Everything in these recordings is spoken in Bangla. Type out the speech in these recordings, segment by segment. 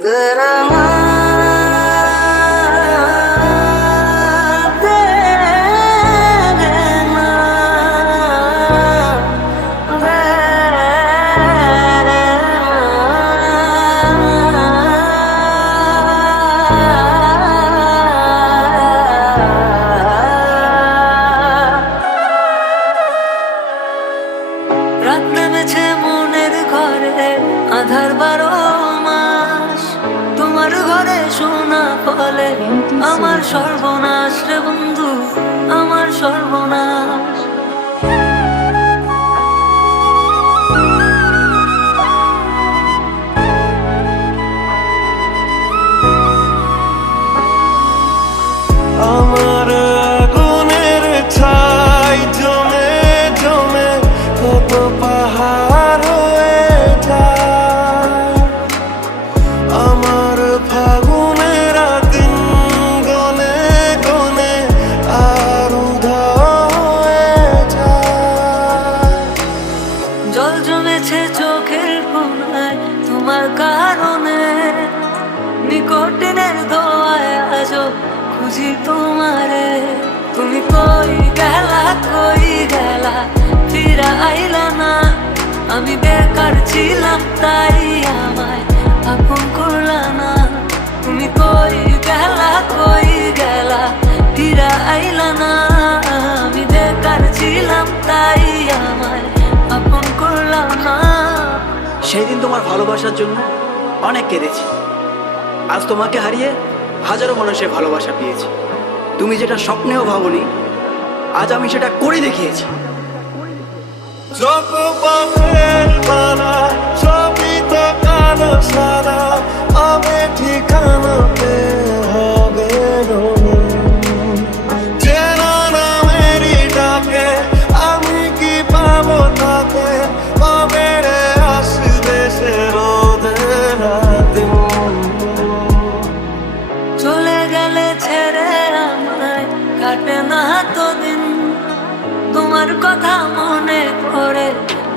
রাত নেমেছে মনের ঘরে আধার 12 মাস, তোমার ঘরে শোনা ফলে আমার সর্বনাশ রে বন্ধু, আমার সর্বনাশ। আমার আগুনের ছাই জমে জমে কত পাহাড় হয়ে যায়। আমার ফাগুনের দিন গনে গনে আর উধাও হয়ে যায়। জল জমেছে চোখের কোণায় তোমার কারণে, নিকটিনের দোয়ায় আজও খুঁজি তোমারে। তুমি কই গেলা ফিরা আইলা না, আমি বেকার ছিলাম তাই আমায় আপন করলা না। তুমি কই গেলা ফিরা আইলা না, আমি বেকার ছিলাম তাই আমায় আপন করলা না। সেদিন তোমার ভালোবাসার জন্য অনেক কেঁদেছি, আজ তোমাকে হারিয়ে হাজারো মানুষের ভালোবাসা পেয়েছি। তুমি যেটা স্বপ্নেও ভাবনি, আজ আমি সেটা করে দেখিয়েছি। যত পথের মালা সবই তো কালো সারা, আমি ঠিকানাতে হবে চেনা নামেরই ডাকে, আমি কি পাবো তাকে, কবে রে আসবে সে রোদের রাতে। চলে গেলে ছেড়ে আমায় কাটে না তো দিন, তোমার কথা মনে করে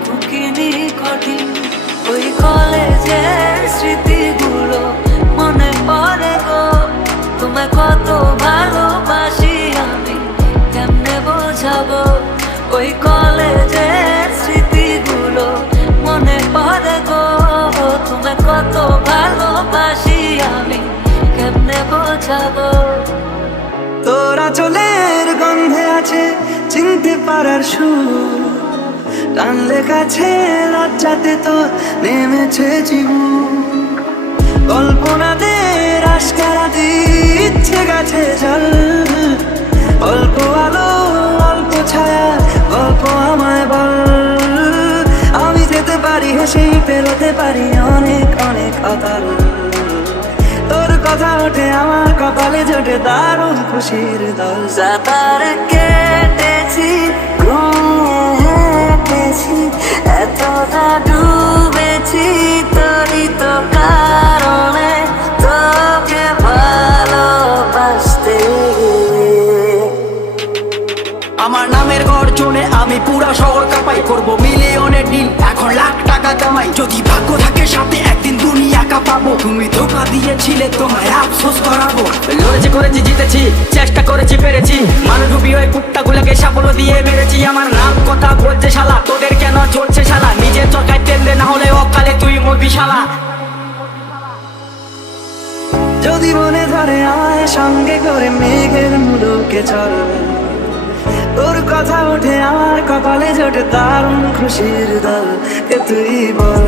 ঢুকিনি কঠিন। ওই কলেজের স্মৃতিগুলো মনে পড়ে গো, তোমায় কত ভালোবাসি আমি কেমনে বোঝাবো। ওই কলেজের স্মৃতিগুলো মনে পড়ে গো, তোমায় কত ভালোবাসি আমি কেমনে বোঝাবো। তোরা চলের গন্ধে আছে চিনতে পারার সুর, টানলে কাছে লজ্জাতে তো নেমেছে জীবন। কল্পনাদের আশকারা দিচ্ছে গাছে জল, অল্প আলো অল্প ছায়া গল্প আমায় বল। আমি যেতে পারি হেসেই পেরোতে পারি অনেক অনেক অতল। তোর কথা ওঠে আমার কপালে জোটে দারুণ খুশির দল। সাঁতার কেটেছি ঘুমিয়ে হেঁটেছি, এতটা ডুবেছি তোরই তো কারণে, তোকে ভালোবাসতে আমার নামের গর্জনে আমি পুরা শহর কাঁপাই, করবো মিলিয়নের ডিল এখন লাখ টাকা কামাই। যদি ভাগ্য থাকে সাথে একদিন দুনিয়া কাঁপাবো, তুমি ধোকা দিয়েছিলে তোমায় আফসোস করাবো। লড়েছি করেছি জিতেছি চেষ্টা করেছি পেরেছি, মানুষ ডুবি হয়ে কুত্তাগুলোকে সাফল্য দিয়ে মেরেছি। আমার নাম কথা বলছে শালা, তোদের কেন চলছে শালা, নিজের চরকায় তেল দে না হলে অকালে তুই মরবি শালা। যদি মনে ধরে আমায় সঙ্গে করে মেঘের মুলুকে চল, তোর কথা ওঠে আমার কপালে জোটে দারুণ খুশির দল। তুই বল